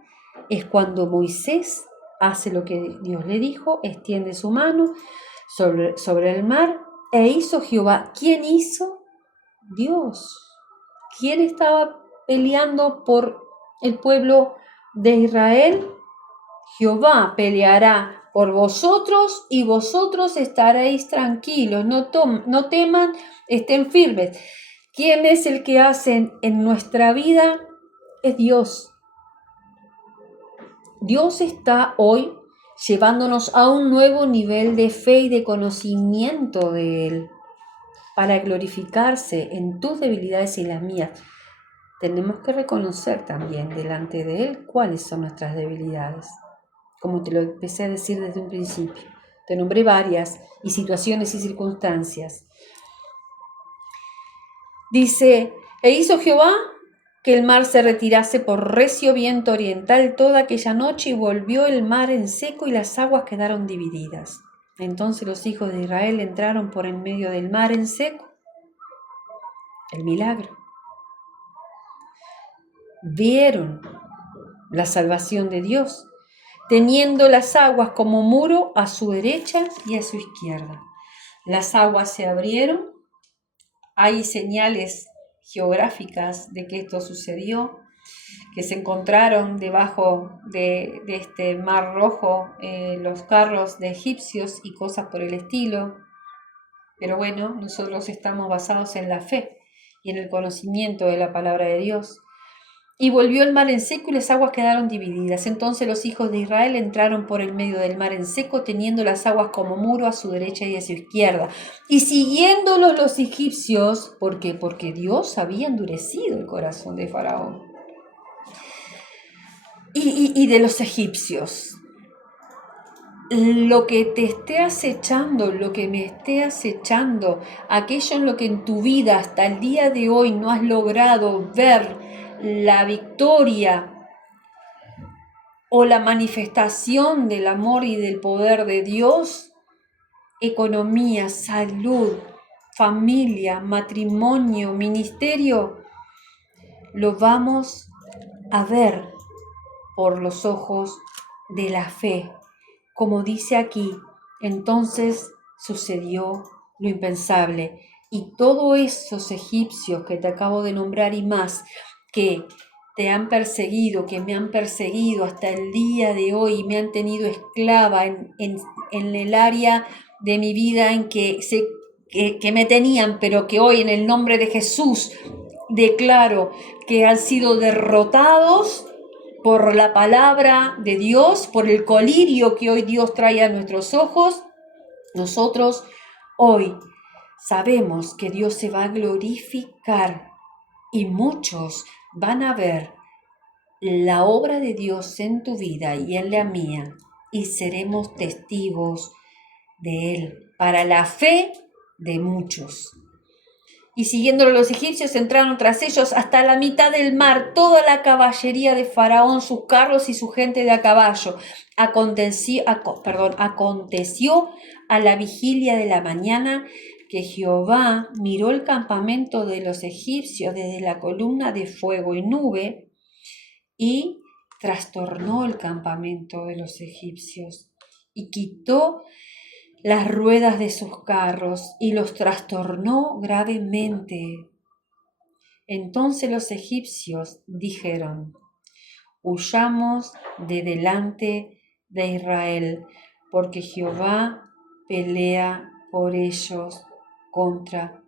es cuando Moisés hace lo que Dios le dijo, extiende su mano sobre el mar e hizo Jehová. ¿Quién hizo? Dios. ¿Quién estaba peleando por el pueblo de Israel? Jehová peleará por vosotros y vosotros estaréis tranquilos. No teman, estén firmes. ¿Quién es el que hace en nuestra vida? Es Dios. Dios está hoy llevándonos a un nuevo nivel de fe y de conocimiento de Él para glorificarse en tus debilidades y las mías. Tenemos que reconocer también delante de Él cuáles son nuestras debilidades. Como te lo empecé a decir desde un principio. Te nombré varias y situaciones y circunstancias. Dice, e hizo Jehová que el mar se retirase por recio viento oriental toda aquella noche y volvió el mar en seco y las aguas quedaron divididas. Entonces los hijos de Israel entraron por en medio del mar en seco. El milagro. Vieron la salvación de Dios, teniendo las aguas como muro a su derecha y a su izquierda. Las aguas se abrieron. Hay señales geográficas de que esto sucedió, que se encontraron debajo de este mar rojo los carros de egipcios y cosas por el estilo. Pero bueno, nosotros estamos basados en la fe y en el conocimiento de la palabra de Dios. Y volvió el mar en seco y las aguas quedaron divididas. Entonces los hijos de Israel entraron por el medio del mar en seco, teniendo las aguas como muro a su derecha y a su izquierda. Y siguiéndolos los egipcios, ¿por qué? Porque Dios había endurecido el corazón de Faraón y de los egipcios. Lo que te esté acechando, lo que me esté acechando, aquello en lo que en tu vida hasta el día de hoy no has logrado ver la victoria o la manifestación del amor y del poder de Dios, economía, salud, familia, matrimonio, ministerio, lo vamos a ver por los ojos de la fe. Como dice aquí, entonces sucedió lo impensable. Y todos esos egipcios que te acabo de nombrar y más, que te han perseguido, que me han perseguido hasta el día de hoy y me han tenido esclava en el área de mi vida en que me tenían, pero que hoy en el nombre de Jesús declaro que han sido derrotados por la palabra de Dios, por el colirio que hoy Dios trae a nuestros ojos. Nosotros hoy sabemos que Dios se va a glorificar y muchos van a ver la obra de Dios en tu vida y en la mía y seremos testigos de Él para la fe de muchos. Y siguiéndolo los egipcios entraron tras ellos hasta la mitad del mar, toda la caballería de Faraón, sus carros y su gente de a caballo. Aconteció a la vigilia de la mañana que Jehová miró el campamento de los egipcios desde la columna de fuego y nube y trastornó el campamento de los egipcios y quitó las ruedas de sus carros y los trastornó gravemente. Entonces los egipcios dijeron: huyamos de delante de Israel, porque Jehová pelea por ellos contra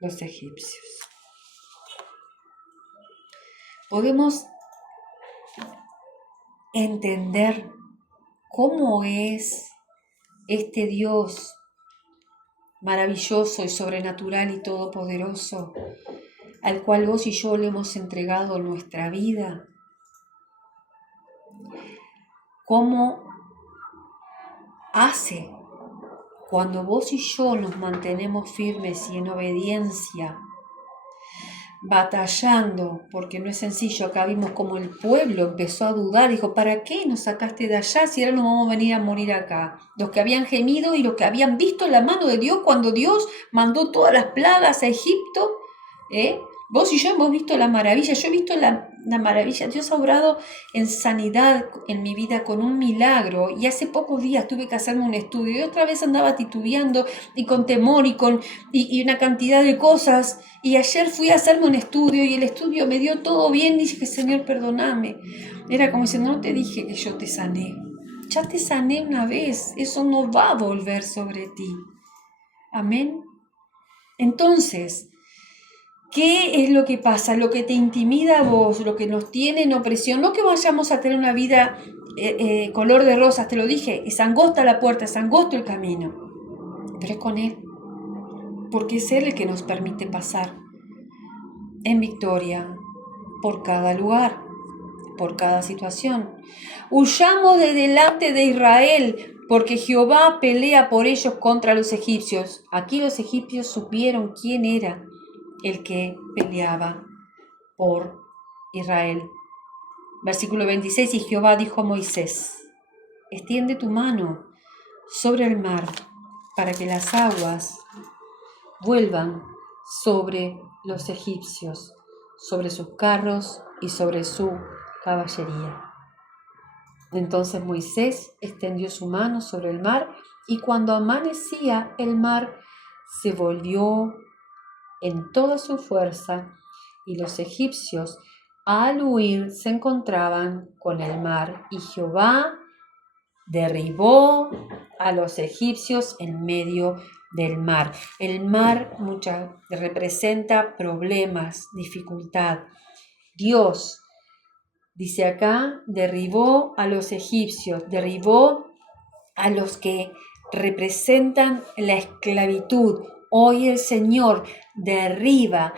los egipcios. Podemos entender cómo es este Dios maravilloso y sobrenatural y todopoderoso, al cual vos y yo le hemos entregado nuestra vida. ¿Cómo hace cuando vos y yo nos mantenemos firmes y en obediencia, batallando? Porque no es sencillo. Acá vimos como el pueblo empezó a dudar, dijo: ¿para qué nos sacaste de allá si ahora nos vamos a venir a morir acá? Los que habían gemido y los que habían visto la mano de Dios cuando Dios mandó todas las plagas a Egipto, Vos y yo hemos visto la maravilla, yo he visto la maravilla. Dios ha obrado en sanidad en mi vida con un milagro, y hace pocos días tuve que hacerme un estudio y otra vez andaba titubeando y con temor y una cantidad de cosas, y ayer fui a hacerme un estudio y el estudio me dio todo bien y dije, Señor, perdóname. Era como diciendo, no te dije que yo te sané, ya te sané una vez, eso no va a volver sobre ti. Amén. Entonces, ¿qué es lo que pasa? Lo que te intimida a vos, lo que nos tiene en opresión, no que vayamos a tener una vida color de rosas, te lo dije, es angosta la puerta, es angosto el camino, pero es con Él, porque es Él el que nos permite pasar en victoria por cada lugar, por cada situación. Huyamos de delante de Israel, porque Jehová pelea por ellos contra los egipcios. Aquí los egipcios supieron quién era el que peleaba por Israel. Versículo 26, y Jehová dijo a Moisés, extiende tu mano sobre el mar para que las aguas vuelvan sobre los egipcios, sobre sus carros y sobre su caballería. Entonces Moisés extendió su mano sobre el mar, y cuando amanecía el mar se volvió en toda su fuerza, y los egipcios al huir se encontraban con el mar, y Jehová derribó a los egipcios en medio del mar. El mar representa problemas, dificultad. Dios, dice acá, derribó a los egipcios, derribó a los que representan la esclavitud. Hoy el Señor derriba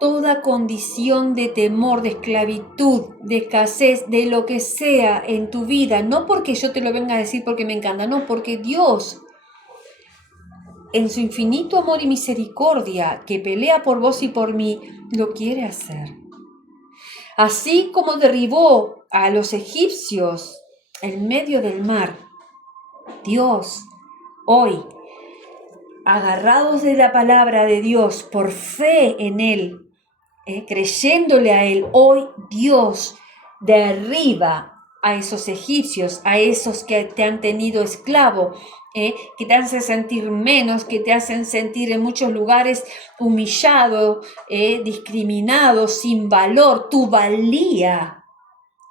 toda condición de temor, de esclavitud, de escasez, de lo que sea en tu vida. No porque yo te lo venga a decir porque me encanta, no, porque Dios, en su infinito amor y misericordia, que pelea por vos y por mí, lo quiere hacer. Así como derribó a los egipcios en medio del mar, Dios hoy, agarrados de la palabra de Dios, por fe en Él, creyéndole a Él, hoy Dios derriba a esos egipcios, a esos que te han tenido esclavo, que te hacen sentir menos, que te hacen sentir en muchos lugares humillado, discriminado, sin valor. Tu valía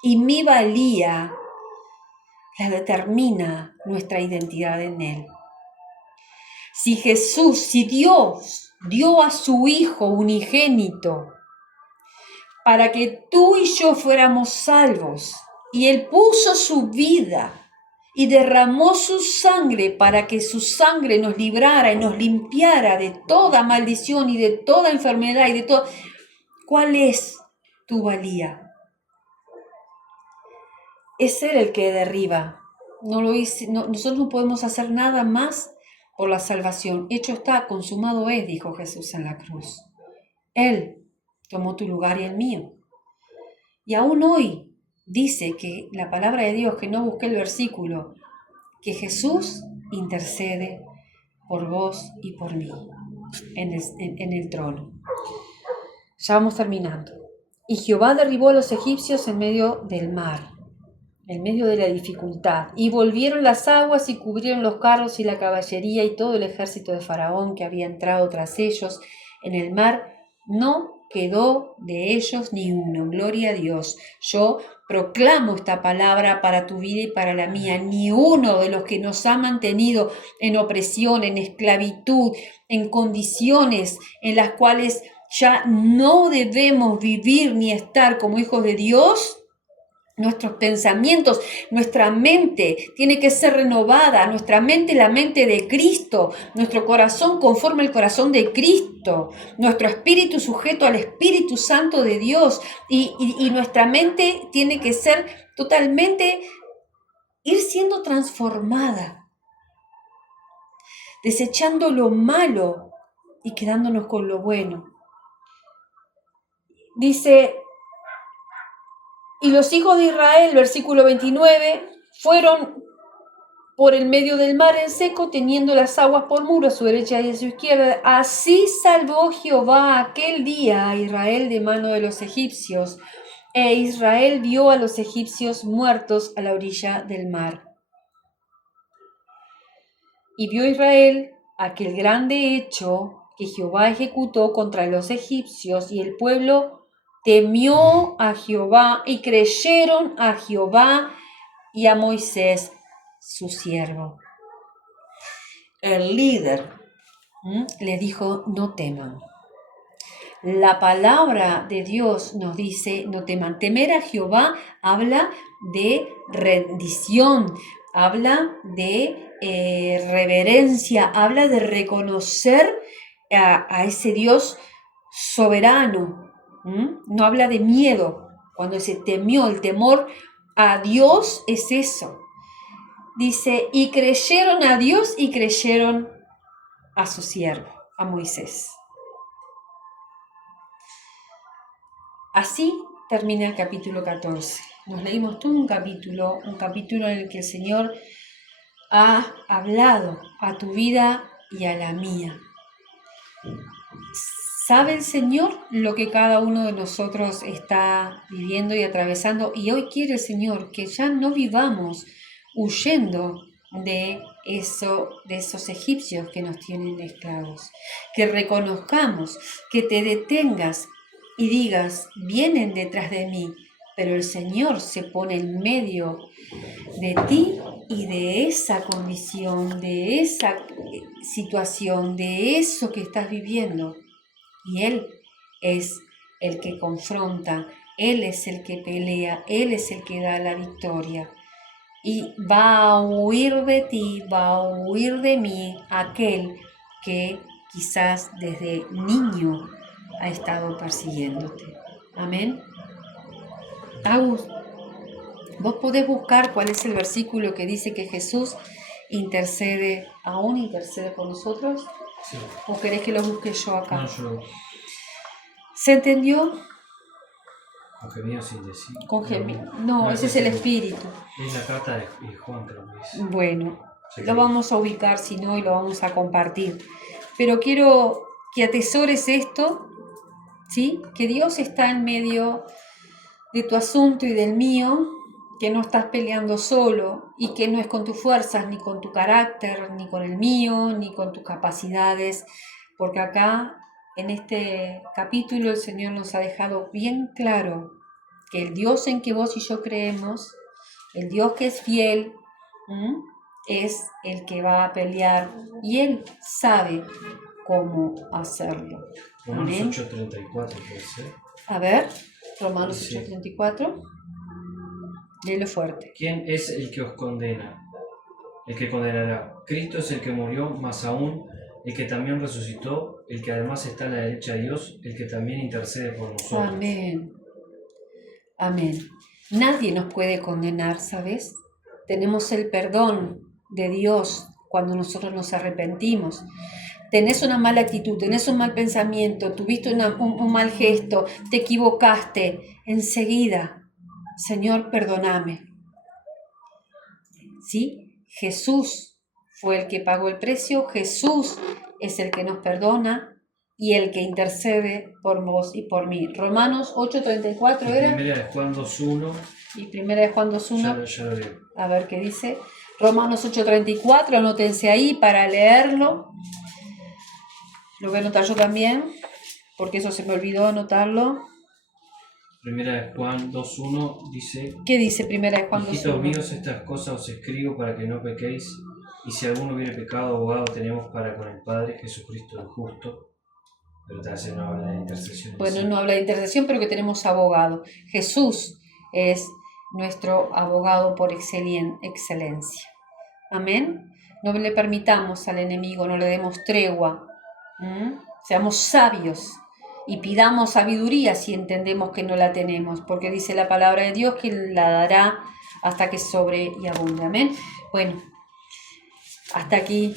y mi valía la determina nuestra identidad en Él. Si Dios dio a su Hijo unigénito para que tú y yo fuéramos salvos, y Él puso su vida y derramó su sangre para que su sangre nos librara y nos limpiara de toda maldición y de toda enfermedad y de todo. ¿Cuál es tu valía? Es Él el que derriba. Nosotros no podemos hacer nada más por la salvación. Hecho está, consumado es, dijo Jesús en la cruz. Él tomó tu lugar y el mío. Y aún hoy dice que la palabra de Dios, que no busqué el versículo, que Jesús intercede por vos y por mí en el trono. Ya vamos terminando. Y Jehová derribó a los egipcios en medio del mar, en medio de la dificultad, y volvieron las aguas y cubrieron los carros y la caballería y todo el ejército de Faraón que había entrado tras ellos en el mar. No quedó de ellos ni uno. Gloria a Dios. Yo proclamo esta palabra para tu vida y para la mía. Ni uno de los que nos ha mantenido en opresión, en esclavitud, en condiciones en las cuales ya no debemos vivir ni estar como hijos de Dios. Nuestros pensamientos, nuestra mente tiene que ser renovada, nuestra mente, la mente de Cristo, nuestro corazón conforme al corazón de Cristo, nuestro espíritu sujeto al Espíritu Santo de Dios, y nuestra mente tiene que ser totalmente, ir siendo transformada, desechando lo malo y quedándonos con lo bueno. Dice: y los hijos de Israel, versículo 29, fueron por el medio del mar en seco, teniendo las aguas por muro a su derecha y a su izquierda. Así salvó Jehová aquel día a Israel de mano de los egipcios, e Israel vio a los egipcios muertos a la orilla del mar. Y vio Israel aquel grande hecho que Jehová ejecutó contra los egipcios, y el pueblo temió a Jehová y creyeron a Jehová y a Moisés, su siervo. El líder le dijo, no teman. La palabra de Dios nos dice, no teman. Temer a Jehová habla de rendición, habla de reverencia, habla de reconocer a ese Dios soberano. No habla de miedo. Cuando se temió, el temor a Dios es eso. Dice, y creyeron a Dios y creyeron a su siervo, a Moisés. Así termina el capítulo 14. Nos leímos todo un capítulo en el que el Señor ha hablado a tu vida y a la mía. ¿Sabe el Señor lo que cada uno de nosotros está viviendo y atravesando? Y hoy quiere el Señor que ya no vivamos huyendo de esos egipcios que nos tienen esclavos. Que reconozcamos, que te detengas y digas, vienen detrás de mí, pero el Señor se pone en medio de ti y de esa condición, de esa situación, de eso que estás viviendo. Y Él es el que confronta, Él es el que pelea, Él es el que da la victoria. Y va a huir de ti, va a huir de mí aquel que quizás desde niño ha estado persiguiéndote. Amén. Agus, vos podés buscar cuál es el versículo que dice que Jesús aún intercede por nosotros. Sí. ¿O querés que lo busque yo acá? No, yo lo... ¿Se entendió? Con gemido sin decir. Con gemido. No, ese es el Espíritu. Es la carta de Juan, creo que es. Bueno, Sí, lo vamos a ubicar, si no, y lo vamos a compartir. Pero quiero que atesores esto, ¿sí? Que Dios está en medio de tu asunto y del mío, que no estás peleando solo y que no es con tus fuerzas, ni con tu carácter, ni con el mío, ni con tus capacidades, porque acá, en este capítulo, el Señor nos ha dejado bien claro que el Dios en que vos y yo creemos, el Dios que es fiel, es el que va a pelear y Él sabe cómo hacerlo. Romanos Amén. 8:34 puede ser. A ver, Romanos Sí. 8:34. Léelo fuerte. ¿Quién es el que os condena? El que condenará. Cristo es el que murió, más aún el que también resucitó, el que además está a la derecha de Dios, el que también intercede por nosotros. Amén. Amén. Nadie nos puede condenar, ¿sabes? Tenemos el perdón de Dios cuando nosotros nos arrepentimos. Tenés una mala actitud, tenés un mal pensamiento, tuviste un mal gesto, te equivocaste. Enseguida, Señor, perdóname. ¿Sí? Jesús fue el que pagó el precio, Jesús es el que nos perdona y el que intercede por vos y por mí. Romanos 8:34 era. Primera de Juan 2:1. Y primera de Juan 2:1. Ya lo leo. A ver qué dice. Romanos 8:34, anótense ahí para leerlo. Lo voy a anotar yo también, porque eso se me olvidó anotarlo. Primera de Juan 2:1 dice: ¿Qué dice primera de Juan 2:1? Hijitos míos, estas cosas os escribo para que no pequéis, y si alguno hubiere pecado, abogado tenemos para con el Padre, Jesucristo el justo. Pero también no habla de intercesión. Bueno, no habla de intercesión, pero que tenemos abogado. Jesús es nuestro abogado por excelencia. Amén. No le permitamos al enemigo, no le demos tregua. Seamos sabios y pidamos sabiduría si entendemos que no la tenemos, porque dice la palabra de Dios que la dará hasta que sobre y abunde. Amén. Bueno, hasta aquí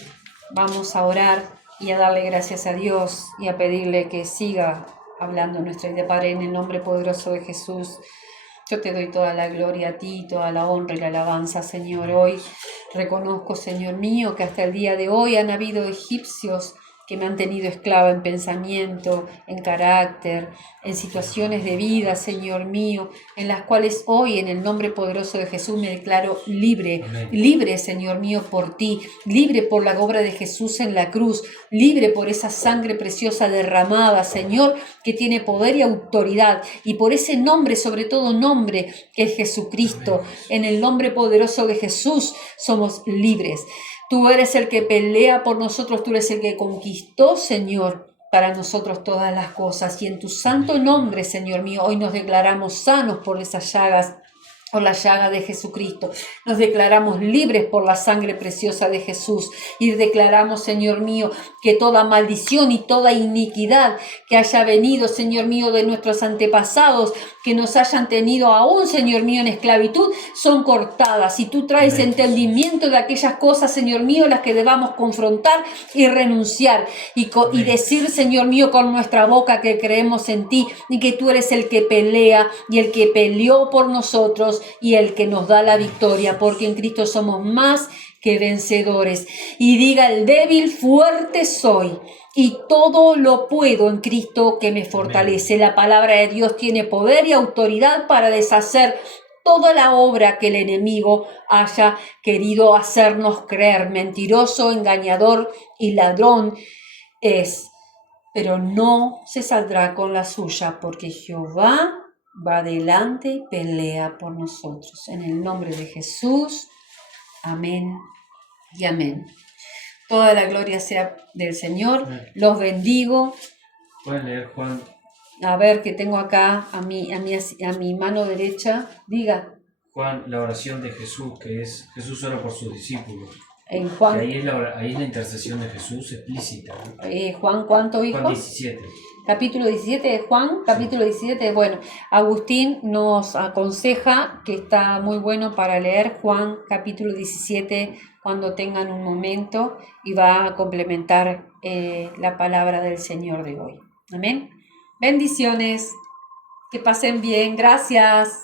vamos a orar y a darle gracias a Dios y a pedirle que siga hablando nuestra vida. Padre, en el nombre poderoso de Jesús, Yo te doy toda la gloria a ti, toda la honra y la alabanza, Señor. Hoy reconozco, Señor mío, que hasta el día de hoy han habido egipcios que me han tenido esclava en pensamiento, en carácter, en situaciones de vida, Señor mío, en las cuales hoy, en el nombre poderoso de Jesús, me declaro libre, Amén. libre, Señor mío, por ti, libre por la obra de Jesús en la cruz, libre por esa sangre preciosa derramada, Señor, que tiene poder y autoridad, y por ese nombre, sobre todo nombre, que es Jesucristo. Amén. En el nombre poderoso de Jesús somos libres. Tú eres el que pelea por nosotros, tú eres el que conquistó, Señor, para nosotros todas las cosas. Y en tu santo nombre, Señor mío, hoy nos declaramos sanos por esas llagas, por la llaga de Jesucristo. Nos declaramos libres por la sangre preciosa de Jesús. Y declaramos, Señor mío, que toda maldición y toda iniquidad que haya venido, Señor mío, de nuestros antepasados, que nos hayan tenido aún, Señor mío, en esclavitud, son cortadas. Y tú traes Amén. entendimiento de aquellas cosas, Señor mío, las que debamos confrontar y renunciar. Y decir, Señor mío, con nuestra boca que creemos en ti y que tú eres el que pelea y el que peleó por nosotros y el que nos da la victoria, porque en Cristo somos más que vencedores. Y diga el débil, fuerte soy, y todo lo puedo en Cristo que me fortalece. Amén. La palabra de Dios tiene poder y autoridad para deshacer toda la obra que el enemigo haya querido hacernos creer. Mentiroso, engañador y ladrón es, pero no se saldrá con la suya, porque Jehová va adelante y pelea por nosotros. En el nombre de Jesús, amén y amén. Toda la gloria sea del Señor. Amén. Los bendigo. Pueden leer Juan. A ver, que tengo acá a mi mano derecha. Diga. Juan, la oración de Jesús, que es Jesús ora por sus discípulos. En Juan. Y ahí es la intercesión de Jesús explícita, ¿no? Juan, ¿cuánto, hijo? Juan 17. Capítulo 17 de Juan, capítulo 17, bueno, Agustín nos aconseja que está muy bueno para leer Juan capítulo 17 cuando tengan un momento y va a complementar la palabra del Señor de hoy. Amén. Bendiciones, que pasen bien, gracias.